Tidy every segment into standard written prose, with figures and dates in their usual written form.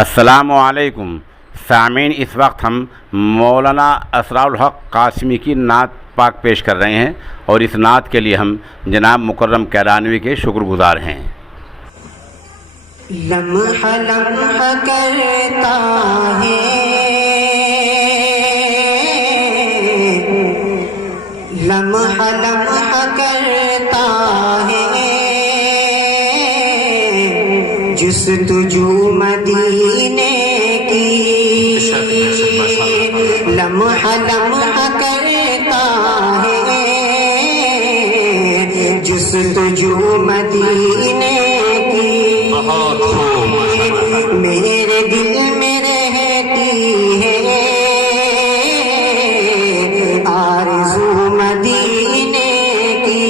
السلام علیکم سامعین، اس وقت ہم مولانا اسرار الحق قاسمی کی نعت پاک پیش کر رہے ہیں اور اس نعت کے لیے ہم جناب مکرم کیرانوی کے شکر گزار ہیں۔ لمحہ لمحہ کرتا ہے لمحہ لمحہ کرتا ہے جستجو مدینے کی، لمحہ لمحہ کرتا ہے جستجو مدینے کی، میرے دل میں رہتی ہے آرزو مدینے کی،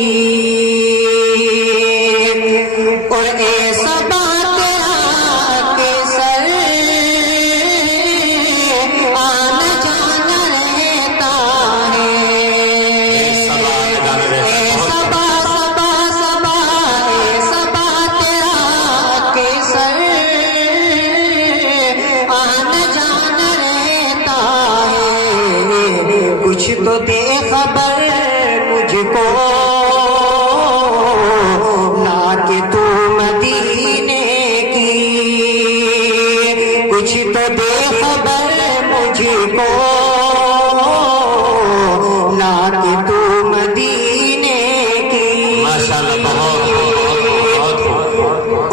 اور ایسا بات کے سر آنا جانا رہتا ہے، ایسا بات کے سر آنا جانا رہتا ہے، کچھ تو دے خبر مجھ کو لا کے تو مدینے کی، کچھ تو دے خبر مجھ کو لا کے تو مدینے کی، اور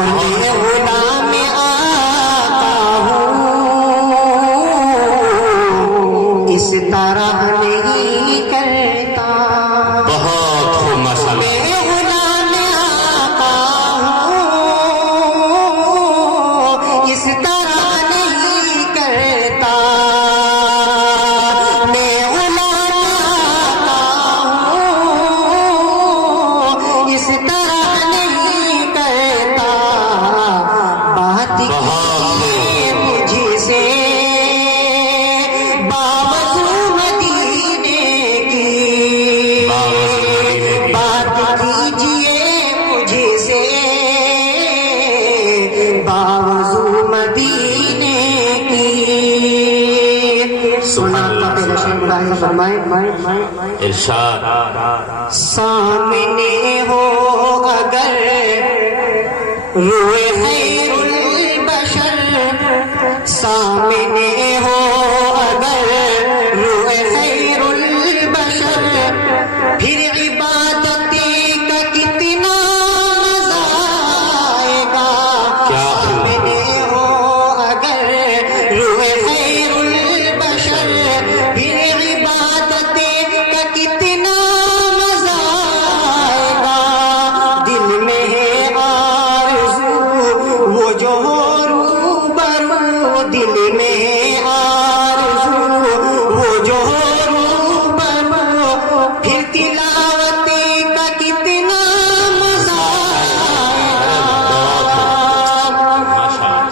میں غلام آقا ہوں، اس طرح نہیں کرتا، میں غلام آقا ہوں، اس طرح نہیں کرتا، میں غلام آقا ہوں، اس طرح نہیں کرتا، بات کیجیے مجھ سے باوجود مدینے کی، بات کیجیے مجھ سے باوجود مدینے کی، سنا کا پہلا شعر ملاحظہ فرمائیں، ارشاد سامنے ہو اگر روئے خیر البشر، سامنے ہو اگر روئے خیر البشر، پھر عبادتی کا کتنا مزہ آئے گا، سامنے ہو اگر روئے خیر البشر، پھر عبادتی کا کتنا مزہ آئے گا، دل میں ہے آرزو وہ جو ہو روبرو، دل میں ہے آرزو وہ جو ہو روبرو، پھر تلاوتی کا کتنا مزہ آئے گا،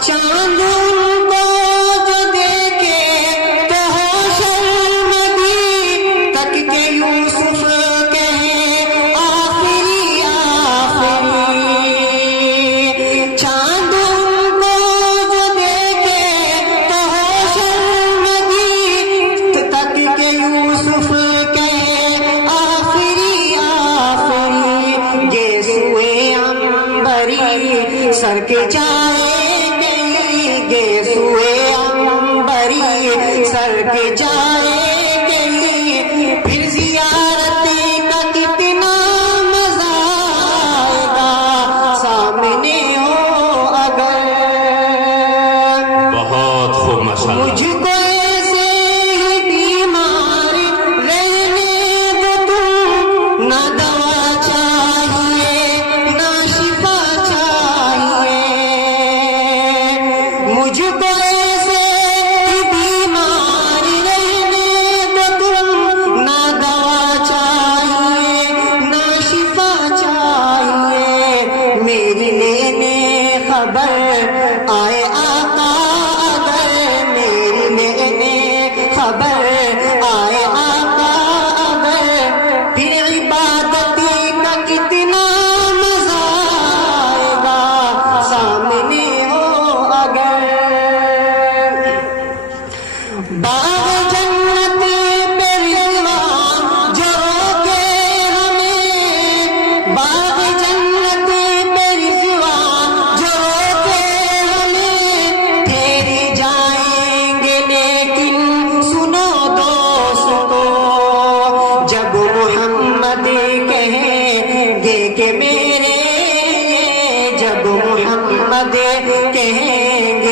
چاند ان کو جو دیکھے تو ہو شرمگی، تک کہ یوسف کہے آخری آخری، چاند ان کو جو دیکھے تو ہو شرمگی، تک کہ یوسف کہے آخری آخری، یہ سوئے عنبری سر کے جائے گئی، یہ سوئے عنبری سر کے جائے گئی، پھر زیارتی کا کتنا مزہ آئے گا، سامنے ہو اگر بہت خوب ماشاءاللہ۔ مجھ کو ایسے ہی بیماری رہنے دو تم، نہ دوا چاہیے نہ شفا چاہیے، مجھ کو ایسے ہی بیماری رہنے دو تم، نہ دوا چاہیے نہ شفا چاہیے، میری لینے خبر آئے آقا اگر، میری لینے خبر آئے آقا اگر، پھر عبادتی کا کتنا مزہ آئے گا، سامنے ہو اگر کو محمد کہیں